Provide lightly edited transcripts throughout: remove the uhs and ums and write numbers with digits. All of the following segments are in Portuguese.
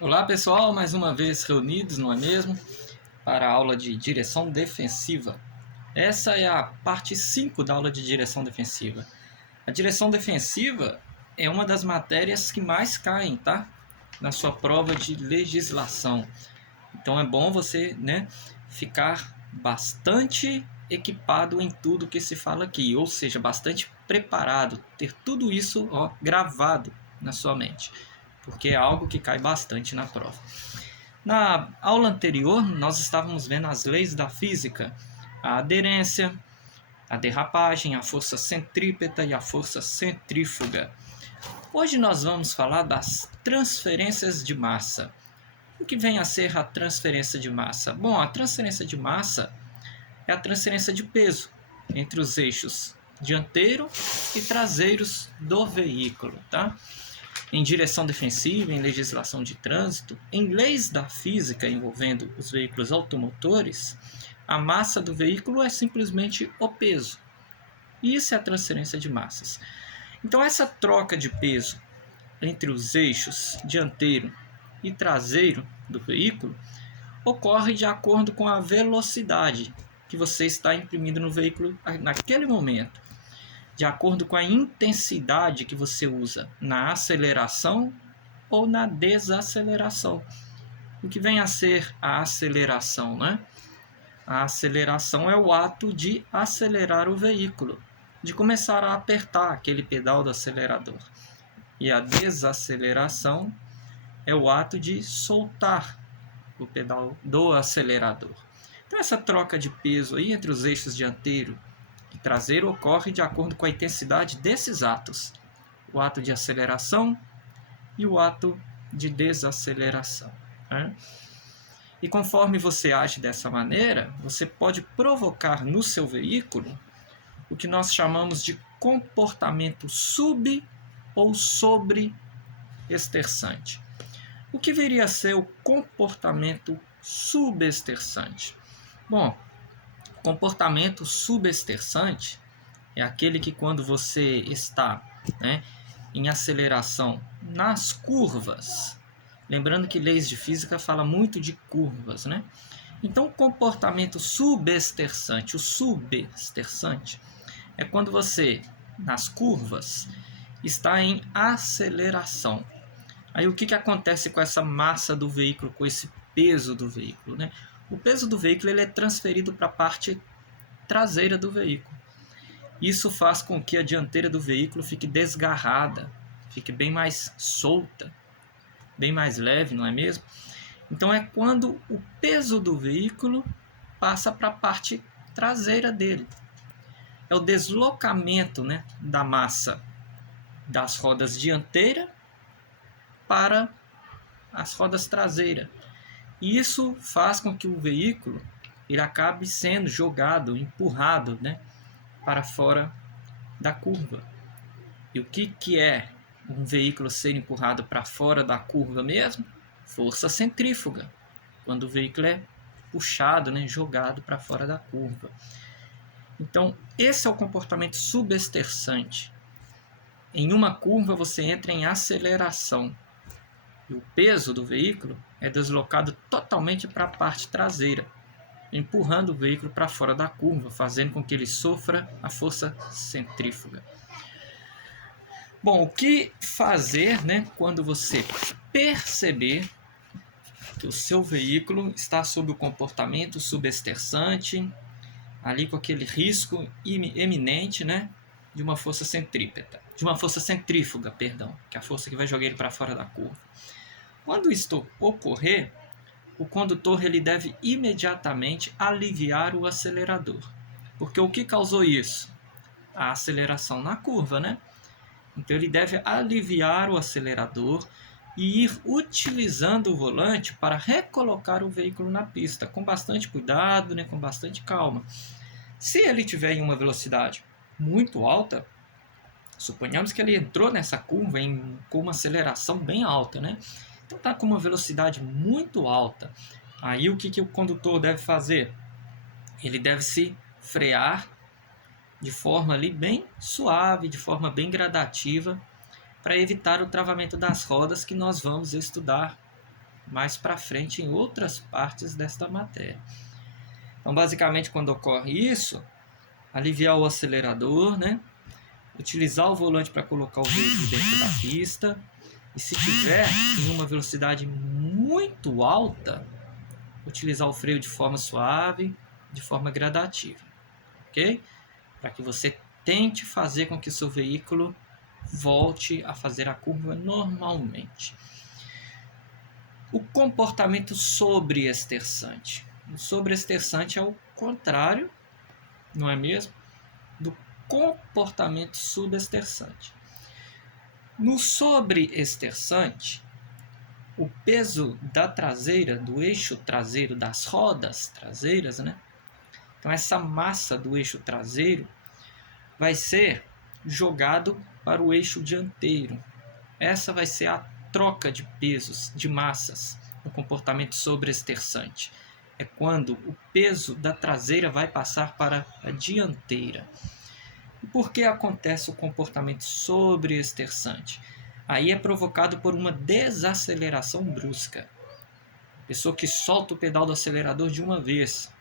Olá pessoal, mais uma vez reunidos, não é mesmo? Para a aula de direção defensiva. Essa é a parte 5 da aula de direção defensiva. A direção defensiva é uma das matérias que mais caem, tá? Na sua prova de legislação. Então é bom você, ficar bastante equipado em tudo que se fala aqui, ou seja, bastante preparado, ter tudo isso gravado na sua mente, porque é algo que cai bastante na prova. Na aula anterior, nós estávamos vendo as leis da física, a aderência, a derrapagem, a força centrípeta e a força centrífuga. Hoje nós vamos falar das transferências de massa. O que vem a ser a transferência de massa? Bom, a transferência de massa é a transferência de peso entre os eixos dianteiro e traseiros do veículo, tá? Em direção defensiva, em legislação de trânsito, em leis da física envolvendo os veículos automotores, a massa do veículo é simplesmente o peso. Isso é a transferência de massas. Então, essa troca de peso entre os eixos dianteiro e traseiro do veículo ocorre de acordo com a velocidade que você está imprimindo no veículo naquele momento, de acordo com a intensidade que você usa na aceleração ou na desaceleração. O que vem a ser a aceleração, né? A aceleração é o ato de acelerar o veículo, de começar a apertar aquele pedal do acelerador. E a desaceleração é o ato de soltar o pedal do acelerador. Então essa troca de peso aí entre os eixos dianteiro e traseiro ocorre de acordo com a intensidade desses atos. O ato de aceleração e o ato de desaceleração. Né? E conforme você age dessa maneira, você pode provocar no seu veículo o que nós chamamos de comportamento sub- ou sobre-esterçante. O que viria a ser o comportamento subesterçante? Bom, o comportamento subesterçante é aquele que quando você está em aceleração nas curvas, lembrando que leis de física falam muito de curvas, né? Então, o comportamento subesterçante, o subesterçante, é quando você, nas curvas, está em aceleração. Aí o que acontece com essa massa do veículo, com esse peso do veículo, né? O peso do veículo ele é transferido para a parte traseira do veículo. Isso faz com que a dianteira do veículo fique desgarrada, fique bem mais solta, bem mais leve, não é mesmo? Então é quando o peso do veículo passa para a parte traseira dele. É o deslocamento, da massa das rodas dianteira para as rodas traseiras. E isso faz com que o veículo ele acabe sendo jogado, empurrado, para fora da curva. E o que é um veículo ser empurrado para fora da curva mesmo? Força centrífuga. Quando o veículo é puxado, jogado para fora da curva. Então, esse é o comportamento subesterçante. Em uma curva, você entra em aceleração. E o peso do veículo é deslocado totalmente para a parte traseira, empurrando o veículo para fora da curva, fazendo com que ele sofra a força centrífuga. Bom, o que fazer quando você perceber que o seu veículo está sob o comportamento subesterçante, ali com aquele risco eminente, de uma força centrípeta, de uma força centrífuga, perdão, que é a força que vai jogar ele para fora da curva. Quando isto ocorrer, o condutor ele deve imediatamente aliviar o acelerador. Porque o que causou isso? A aceleração na curva, Então ele deve aliviar o acelerador e ir utilizando o volante para recolocar o veículo na pista, com bastante cuidado, com bastante calma. Se ele tiver em uma velocidade muito alta, suponhamos que ele entrou nessa curva com uma aceleração bem alta, Então está com uma velocidade muito alta. Aí o que o condutor deve fazer? Ele deve se frear de forma ali bem suave, de forma bem gradativa, para evitar o travamento das rodas que nós vamos estudar mais para frente em outras partes desta matéria. Então, basicamente, quando ocorre isso, aliviar o acelerador, né? Utilizar o volante para colocar o veículo dentro da pista, e se tiver em uma velocidade muito alta, utilizar o freio de forma suave, de forma gradativa, ok? Para que você tente fazer com que o seu veículo volte a fazer a curva normalmente. O comportamento sobreestressante. O sobreestressante é o contrário, não é mesmo? Do comportamento subestressante. No sobreestressante, o peso da traseira, do eixo traseiro, das rodas traseiras, né? Então essa massa do eixo traseiro vai ser jogado para o eixo dianteiro. Essa vai ser a troca de pesos, de massas, no comportamento sobreestressante. É quando o peso da traseira vai passar para a dianteira. E por que acontece o comportamento sobreestressante? Aí é provocado por uma desaceleração brusca. Pessoa que solta o pedal do acelerador de uma vez.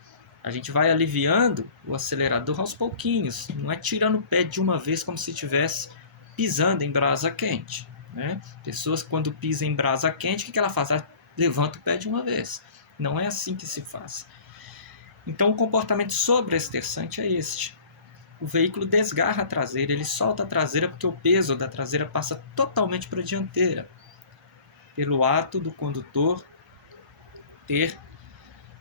A gente vai aliviando o acelerador aos pouquinhos, não é tirando o pé de uma vez como se estivesse pisando em brasa quente, né? Pessoas quando pisam em brasa quente, o que ela faz? Ela levanta o pé de uma vez. Não é assim que se faz. Então o comportamento sobreestressante é este. O veículo desgarra a traseira, ele solta a traseira porque o peso da traseira passa totalmente para a dianteira, pelo ato do condutor ter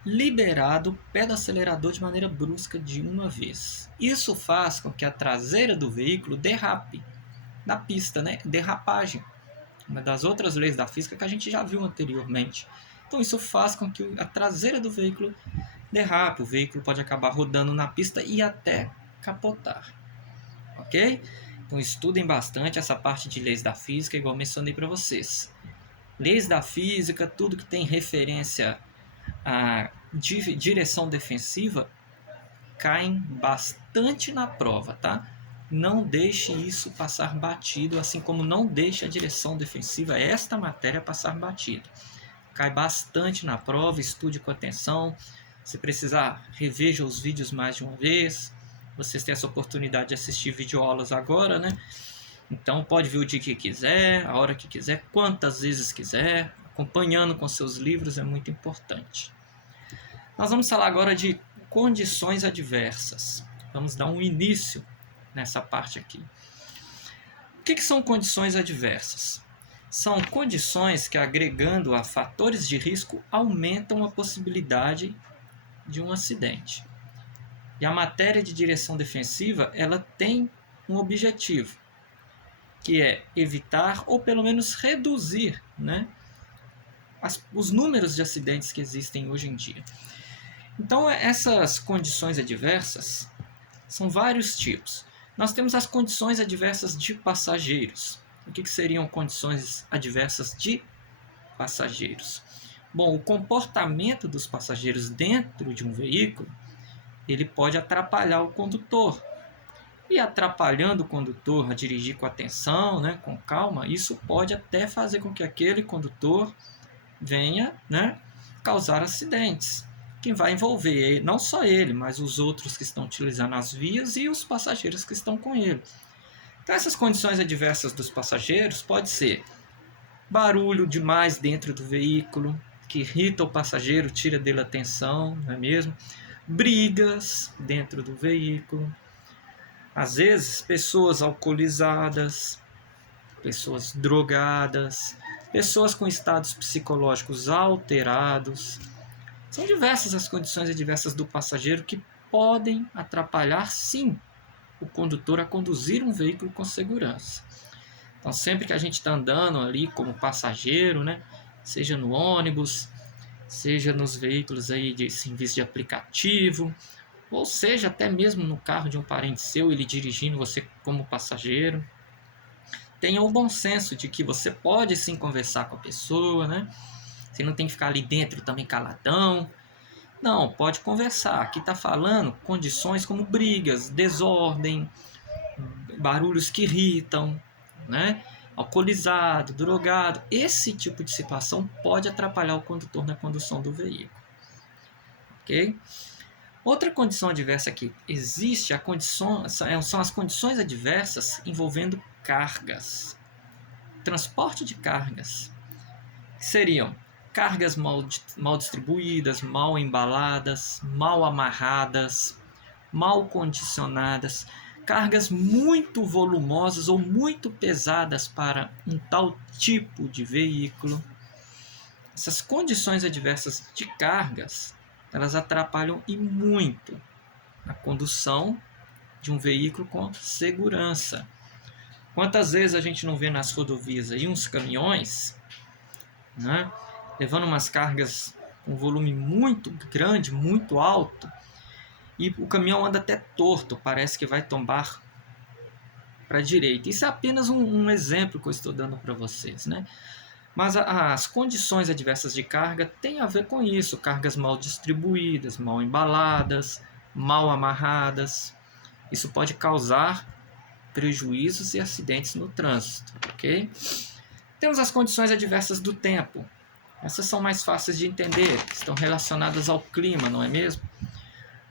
liberado o pé do acelerador de maneira brusca de uma vez. Isso faz com que a traseira do veículo derrape na pista, né? Derrapagem. Uma das outras leis da física que a gente já viu anteriormente. Então isso faz com que a traseira do veículo derrape. O veículo pode acabar rodando na pista e até capotar. Ok? Então estudem bastante essa parte de leis da física, igual mencionei para vocês. Leis da física, tudo que tem referência a direção defensiva caem bastante na prova, tá? Não deixe isso passar batido, assim como não deixe a direção defensiva, esta matéria, passar batido. Cai bastante na prova, estude com atenção. Se precisar, reveja os vídeos mais de uma vez. Vocês têm essa oportunidade de assistir videoaulas agora, né? Então pode ver o dia que quiser, a hora que quiser, quantas vezes quiser. Acompanhando com seus livros é muito importante. Nós vamos falar agora de condições adversas. Vamos dar um início nessa parte aqui. O que são condições adversas? São condições que, agregando a fatores de risco, aumentam a possibilidade de um acidente. E a matéria de direção defensiva, ela tem um objetivo, que é evitar ou pelo menos reduzir, né, os números de acidentes que existem hoje em dia. Então, essas condições adversas são vários tipos. Nós temos as condições adversas de passageiros. O que seriam condições adversas de passageiros? Bom, o comportamento dos passageiros dentro de um veículo, ele pode atrapalhar o condutor. E atrapalhando o condutor a dirigir com atenção, né, com calma, isso pode até fazer com que aquele condutor venha, né, causar acidentes, que vai envolver não só ele, mas os outros que estão utilizando as vias e os passageiros que estão com ele. Então, essas condições adversas dos passageiros pode ser barulho demais dentro do veículo, que irrita o passageiro, tira dele a atenção, não é mesmo? Brigas dentro do veículo. Às vezes, pessoas alcoolizadas, pessoas drogadas, pessoas com estados psicológicos alterados. São diversas as condições adversas do passageiro que podem atrapalhar, sim, o condutor a conduzir um veículo com segurança. Então, sempre que a gente está andando ali como passageiro, né, seja no ônibus, seja nos veículos aí de serviço de aplicativo, ou seja até mesmo no carro de um parente seu, ele dirigindo, você como passageiro, tenha o bom senso de que você pode sim conversar com a pessoa, né? Você não tem que ficar ali dentro também caladão. Não, pode conversar. Aqui está falando condições como brigas, desordem, barulhos que irritam, né? alcoolizado, drogado. Esse tipo de situação pode atrapalhar o condutor na condução do veículo. Ok? Outra condição adversa que existe são as condições adversas envolvendo cargas. Transporte de cargas. Seriam cargas mal distribuídas, mal embaladas, mal amarradas, mal condicionadas, cargas muito volumosas ou muito pesadas para um tal tipo de veículo. Essas condições adversas de cargas, elas atrapalham e muito a condução de um veículo com segurança. Quantas vezes a gente não vê nas rodovias aí uns caminhões, né, levando umas cargas com volume muito grande, muito alto, e o caminhão anda até torto, parece que vai tombar para a direita. Isso é apenas um exemplo que eu estou dando para vocês, né? Mas as condições adversas de carga têm a ver com isso, cargas mal distribuídas, mal embaladas, mal amarradas. Isso pode causar prejuízos e acidentes no trânsito, ok? Temos as condições adversas do tempo. Essas são mais fáceis de entender, estão relacionadas ao clima, não é mesmo?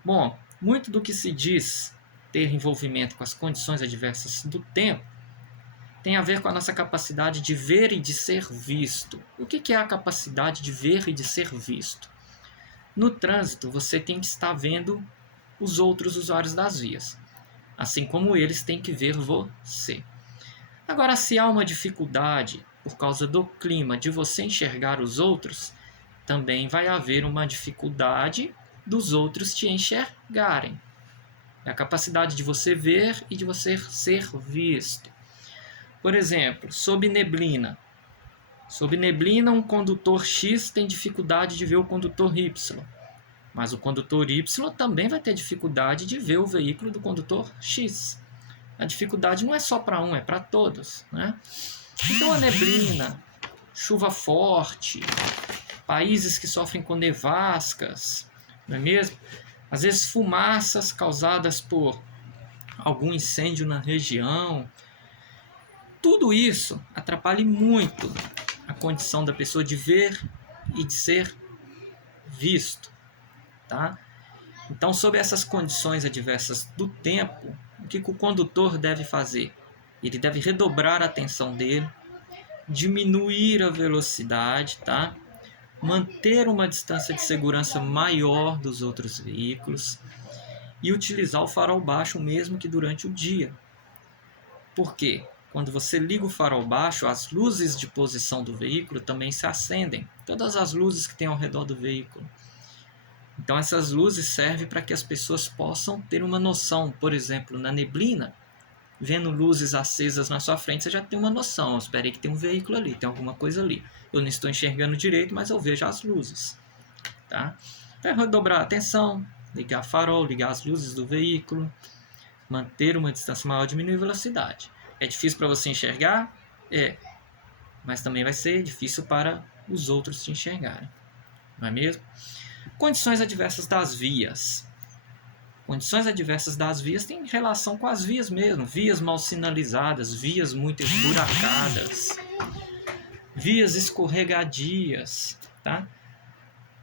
Bom, muito do que se diz ter envolvimento com as condições adversas do tempo tem a ver com a nossa capacidade de ver e de ser visto. O que é a capacidade de ver e de ser visto? No trânsito, você tem que estar vendo os outros usuários das vias, assim como eles têm que ver você. Agora, se há uma dificuldade por causa do clima de você enxergar os outros, também vai haver uma dificuldade dos outros te enxergarem. É a capacidade de você ver e de você ser visto. Por exemplo, sob neblina. Sob neblina, um condutor X tem dificuldade de ver o condutor Y. Mas o condutor Y também vai ter dificuldade de ver o veículo do condutor X. A dificuldade não é só para um, é para todos, né? Então a neblina, chuva forte, países que sofrem com nevascas, não é mesmo? Às vezes fumaças causadas por algum incêndio na região. Tudo isso atrapalha muito a condição da pessoa de ver e de ser visto, tá? Então, sob essas condições adversas do tempo, o que o condutor deve fazer? Ele deve redobrar a atenção dele, diminuir a velocidade, tá? Manter uma distância de segurança maior dos outros veículos e utilizar o farol baixo mesmo que durante o dia. Por quê? Quando você liga o farol baixo, as luzes de posição do veículo também se acendem. Todas as luzes que tem ao redor do veículo. Então essas luzes servem para que as pessoas possam ter uma noção. Por exemplo, na neblina, vendo luzes acesas na sua frente, você já tem uma noção. Espera aí que tem um veículo ali, tem alguma coisa ali. Eu não estou enxergando direito, mas eu vejo as luzes. Tá? Então, redobrar a atenção, ligar farol, ligar as luzes do veículo, manter uma distância maior, diminuir a velocidade. É difícil para você enxergar? É. Mas também vai ser difícil para os outros te enxergarem. Não é mesmo? Condições adversas das vias. Condições adversas das vias têm relação com as vias mesmo. Vias mal sinalizadas, vias muito esburacadas, vias escorregadias, tá?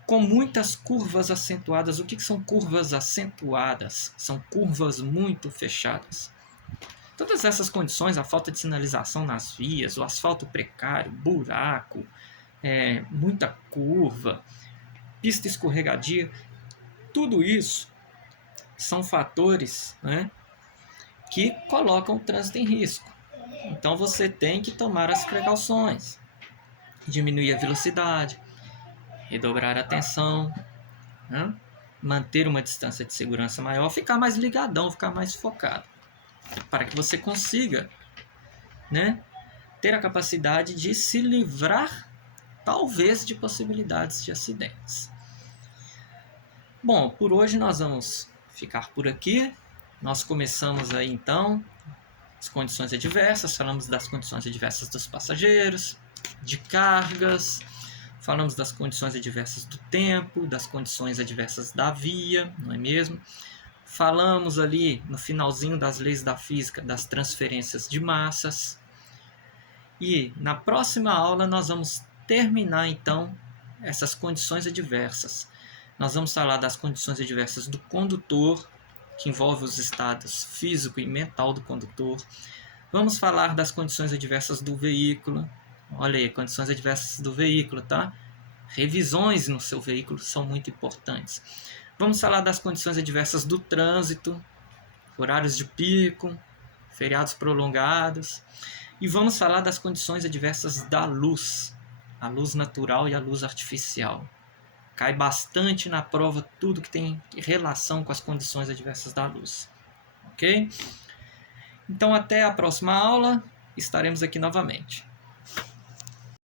Com muitas curvas acentuadas. O que são curvas acentuadas? São curvas muito fechadas. Todas essas condições, a falta de sinalização nas vias, o asfalto precário, buraco, muita curva, pista escorregadia, tudo isso são fatores, né, que colocam o trânsito em risco. Então você tem que tomar as precauções, diminuir a velocidade, redobrar a atenção, né, manter uma distância de segurança maior, ficar mais ligadão, ficar mais focado, para que você consiga, né, ter a capacidade de se livrar, talvez, de possibilidades de acidentes. Bom, por hoje nós vamos ficar por aqui. Nós começamos aí então as condições adversas, falamos das condições adversas dos passageiros, de cargas, falamos das condições adversas do tempo, das condições adversas da via, não é mesmo? Falamos ali no finalzinho das leis da física das transferências de massas. E na próxima aula nós vamos terminar então essas condições adversas. Nós vamos falar das condições adversas do condutor, que envolve os estados físico e mental do condutor. Vamos falar das condições adversas do veículo. Olha aí, condições adversas do veículo, tá? Revisões no seu veículo são muito importantes. Vamos falar das condições adversas do trânsito, horários de pico, feriados prolongados. E vamos falar das condições adversas da luz, a luz natural e a luz artificial. Cai bastante na prova tudo que tem relação com as condições adversas da luz. Ok? Então, até a próxima aula, estaremos aqui novamente.